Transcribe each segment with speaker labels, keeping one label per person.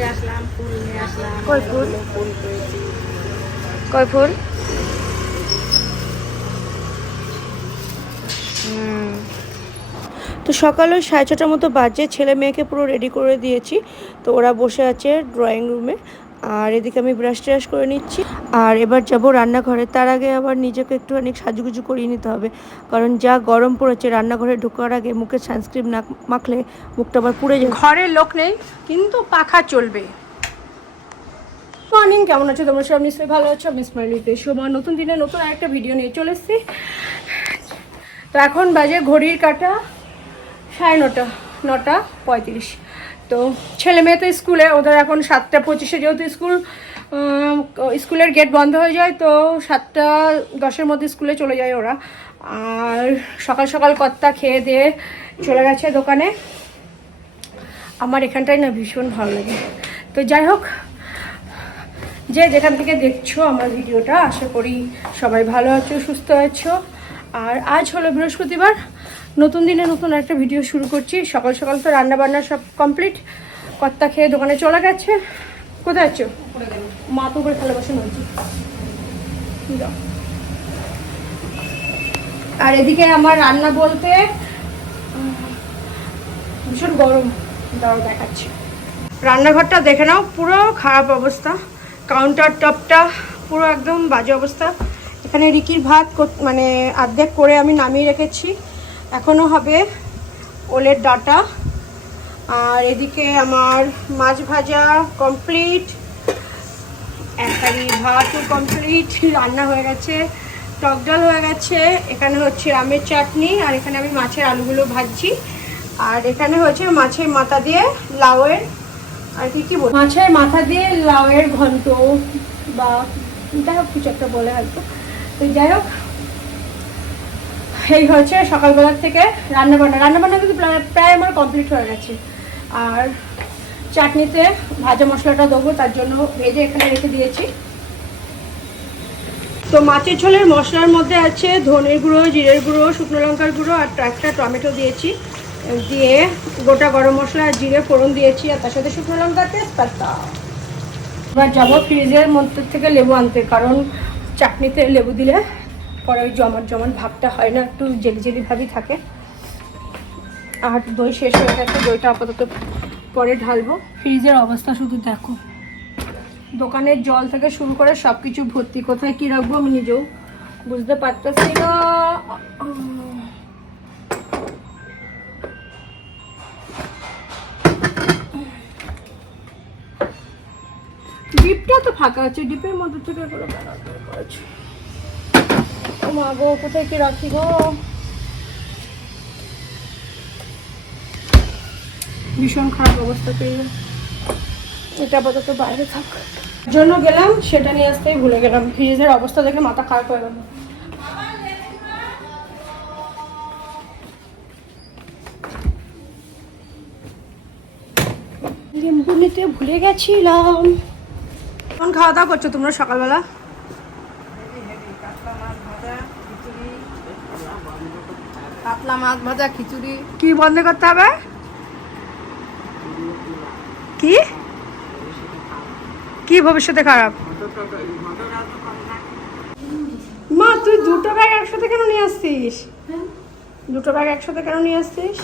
Speaker 1: ঘুরতে আসলাম ফুল নিয়ে আসলাম
Speaker 2: কই ফুল?
Speaker 1: ফুল পেয়েছি
Speaker 2: কয় ফুল হুম। তো সকাল ওই সাড়ে ছটার মতো বাজে ছেলে মেয়েকে পুরো রেডি করে দিয়েছি তো ওরা বসে আছে ড্রয়িং রুমে আর এদিকে আমি ব্রাশ ট্রাশ করে নিচ্ছি। আর এবার যাব রান্নাঘরে। তার আগে আবার নিজেকে একটুখানি সাজুগুজু করিয়ে নিতে হবে। কারণ যা গরম পড়েছে রান্নাঘরে ঢোকার আগে মুখে সানস্ক্রিন না মাখলে মুখটা আবার পুড়ে যাবে
Speaker 3: ঘরে লোক নেই কিন্তু পাখা চলবে। মর্নিং কেমন আছো? তোমরা সব নিশ্চয়ই ভালো আছো। মিস স্মাইলিতে সময় নতুন দিনে নতুন আরেকটা ভিডিও নিয়ে চলে এসেছি। তো এখন বাজে ঘড়ির কাটা সাড়ে নটা নটা পঁয়ত্রিশ। তো ছেলে মেয়ে তো স্কুলে, ওদের এখন সাতটা পঁচিশে যেহেতু স্কুল স্কুলের গেট বন্ধ হয়ে যায়, তো সাতটা দশের মধ্যে স্কুলে চলে যায় ওরা। আর সকাল সকাল কর্তা খেয়ে দিয়ে চলে গেছে দোকানে। আমার এখানটাই না ভীষণ ভালো লাগে। তো যাই হোক, যে যেখান থেকে দেখছ আমার ভিডিওটা, আশা করি সবাই ভালো আছো, সুস্থ আছো। আর আজ হলো বৃহস্পতিবার নতুন দিনে নতুন একটা ভিডিও শুরু করছি। সকাল সকাল তো রান্না বান্না সব কমপ্লিট কর্তা খেয়ে দোকানে চলে গেছে। কোথায় আছো? মা তো করে থালা হয়েছে আর এদিকে আমার রান্না বলতে ভীষণ গরম। দাঁড়াও, দেখাচ্ছি। রান্নাঘরটা দেখে নাও, পুরো খারাপ অবস্থা। কাউন্টার টপটা পুরো একদম বাজে অবস্থা। এখানে রিকির ভাত মানে অর্ধেক করে আমি নামিয়ে রেখেছি। এখনও হবে ওলের ডাটা। আর এদিকে আমার মাছ ভাজা কমপ্লিট একারি ভাতও কমপ্লিট রান্না হয়ে গেছে, টক ডাল হয়ে গেছে। এখানে হচ্ছে আমের চাটনি আর এখানে আমি মাছের আলুগুলো ভাজছি। আর এখানে হচ্ছে মাছের মাথা দিয়ে লাউয়ের, আর কি কি বল মাছের মাথা দিয়ে লাউয়ের ঘন্ট বা যাই হোক কিছু একটা বলে হয়তো। তো যাই হোক এই হচ্ছে সকালবেলার থেকে রান্না বান্না রান্না বান্না কিন্তু প্রায়- প্রায় আমার কমপ্লিট হয়ে গেছে। আর চাটনিতে ভাজা মশলাটা দেবো, তার জন্য ভেজে এখানে রেখে দিয়েছি। তো মাছের ঝোলের মশলার মধ্যে আছে ধনের গুঁড়ো, জিরের গুঁড়ো, শুকনো লঙ্কার গুঁড়ো আর একটা টমেটো দিয়েছি। দিয়ে গোটা গরম মশলা আর জিরে ফোড়ন দিয়েছি আর তার সাথে শুকনো লঙ্কা তেজপাতা। এবার যাব ফ্রিজের মধ্যে থেকে লেবু আনতে, কারণ চাটনিতে লেবু দিলে পরে ওই জমাট জমাট ভাবটা হয় না, একটু জেলি জেলি ভাবই থাকে। আর দই শেষ হয়ে গেছে, দইটা আপাতত পরে ঢালবো। ফ্রিজের অবস্থা শুধু দেখো। দোকানের জল থেকে শুরু করে সব কিছু ভর্তি, কোথায় কী রাখব আমি নিজেও বুঝতে পারতেছি না। ডিপটা তো ফাঁকা আছে, ডিপের মধ্যে থেকে করেছে ও মা গো, কোথায় কি রাখি গো? ভীষণ খারাপ অবস্থা পেয়ে এটা আপাতত বাইরে থাক। জন্য গেলাম, সেটা নিয়ে আসতেই ভুলে গেলাম। ফ্রিজের অবস্থা দেখে মাথা খারাপ হয়ে গেল। লেম্বু নিতে ভুলে গেছিলাম। এখন খাওয়া দাওয়া করছ তোমরা সকালবেলা?
Speaker 1: কাতলা মাছ ভাজা খিচুড়ি।
Speaker 3: কি বন্ধ করতে হবে? কি? কি ভবিষ্যতে খারাপ? মা তুই দুটো ব্যাগ একসাথে কেন নিয়ে আসছিস? দুটো ব্যাগ একসাথে কেন নিয়ে আসছিস?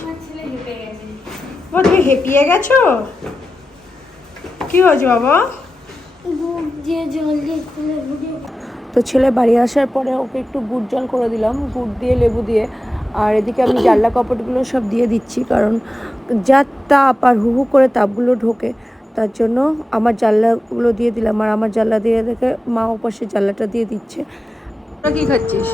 Speaker 3: ও তুমি হেপিয়ে গেছো? কি হয়েছে বাবা?
Speaker 2: তো ছেলে বাড়ি আসার পরে ওকে একটু গুড় জল করে দিলাম গুড় দিয়ে লেবু দিয়ে। আর এদিকে আমি জানলা কাপড়গুলো সব দিয়ে দিচ্ছি কারণ যা তাপ আর হু হু করে তাপগুলো ঢোকে তার জন্য আমার জানলাগুলো দিয়ে দিলাম। আর আমার জানলা দিয়ে দেখে মা ওপাশে জানলাটা দিয়ে দিচ্ছে।
Speaker 3: কি খাচ্ছিস?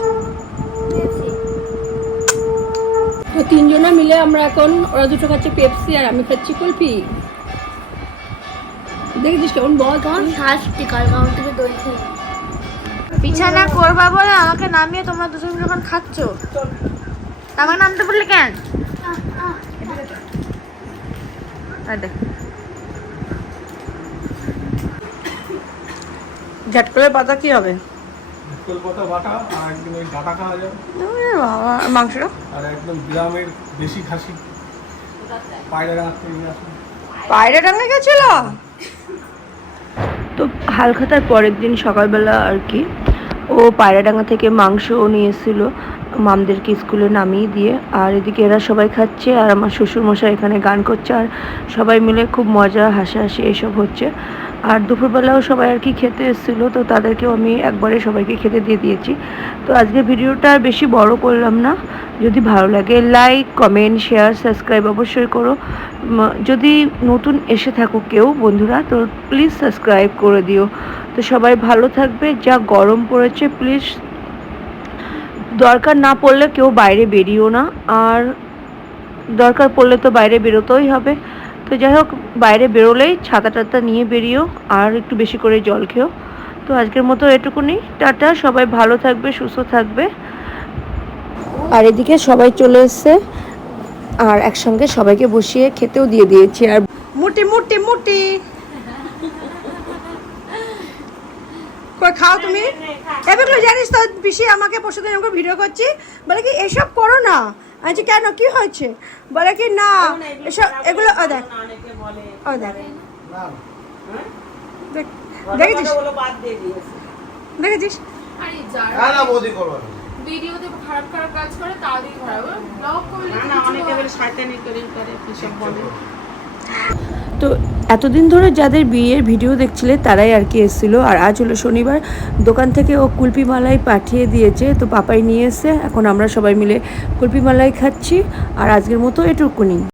Speaker 3: তো তিনজনে মিলে আমরা এখন ওরা দুটো খাচ্ছে পেপসি আর আমি খাচ্ছি কুলফি। দেখেছিস কেমন বল
Speaker 1: তোমার শাস্তি কারণ থেকে দই
Speaker 4: বিছানা করবা বলে আমাকে নামিয়ে তোমরা দুজন যখন খাচ্ছ আমাকে নামতে বললে কেন?
Speaker 3: ঝাটকলের পাতা কি হবে? বাবা মাংসটা?
Speaker 5: আর একদম গ্রামের দেশি খাসি। পায়রা
Speaker 3: গেছিল?
Speaker 2: তো হালখাতার পরের দিন সকালবেলা আর কি ও পায়রাডাঙ্গা থেকে মাংস নিয়ে এসেছিল। মামদেরকে স্কুলে নামিয়ে দিয়ে, আর এদিকে এরা সবাই খাচ্ছে, আর আমার শ্বশুরমশাই এখানে গান করছে, আর সবাই মিলে খুব মজা, হাসাহাসি এসব হচ্ছে। আর দুপুরবেলাও সবাই আর কি খেতে এসেছিল, তো তাদেরকেও আমি একবারে সবাইকে খেতে দিয়ে দিয়েছি। তো আজকে ভিডিওটা আর বেশি বড় করলাম না। যদি ভালো লাগে লাইক কমেন্ট শেয়ার সাবস্ক্রাইব অবশ্যই করো। যদি নতুন এসে থাকো কেউ, বন্ধুরা, তো প্লিজ সাবস্ক্রাইব করে দিও। তো সবাই ভালো থাকবে, যা গরম পড়েছে প্লিজ দরকার না পড়লে কেউ বাইরে বেরিও না আর দরকার পড়লে তো বাইরে বেরোতেই হবে। তো যাই হোক বাইরে বেরোলেই ছাতা টাতা নিয়ে বেরিও আর একটু বেশি করে জল খেও। তো আজকের মতো এটুকুনি। টাটা সবাই ভালো থাকবে সুস্থ থাকবে। আর এদিকে সবাই চলে এসছে আর একসঙ্গে সবাইকে বসিয়ে খেতেও দিয়ে দিয়েছি। আর
Speaker 3: মুটি মুটি মুটি। কই খাও তুমি? এবার জানিস তো পিসি আমাকে পরশুদিন আমাকে ভিডিও করছি। বলে কি এসব করো না। আচ্ছা কেন? কি হয়েছে? বলে কি না এসব এগুলো ও দেখ ও দেখ। দেখ- দেখেছিস দেখেছিস
Speaker 5: না না বৌদি করব না।
Speaker 1: ভিডিওতে খারাপ খারাপ কাজ করে তাদের খারাপ ব্লগ করলে না অনেকে শয়তানি করে করে কিসব বলে।
Speaker 2: তো এতদিন ধরে যাদের বিয়ের ভিডিও দেখছিলে, তারাই আর কি এসেছিল। আর আজ হলো শনিবার, দোকান থেকে ও কুলপি মালাই পাঠিয়ে দিয়েছে, তো পাপাই নিয়ে এসে, এখন আমরা সবাই মিলে কুলপি মালাই খাচ্ছি। আর আজকের মতো এটুকুনি।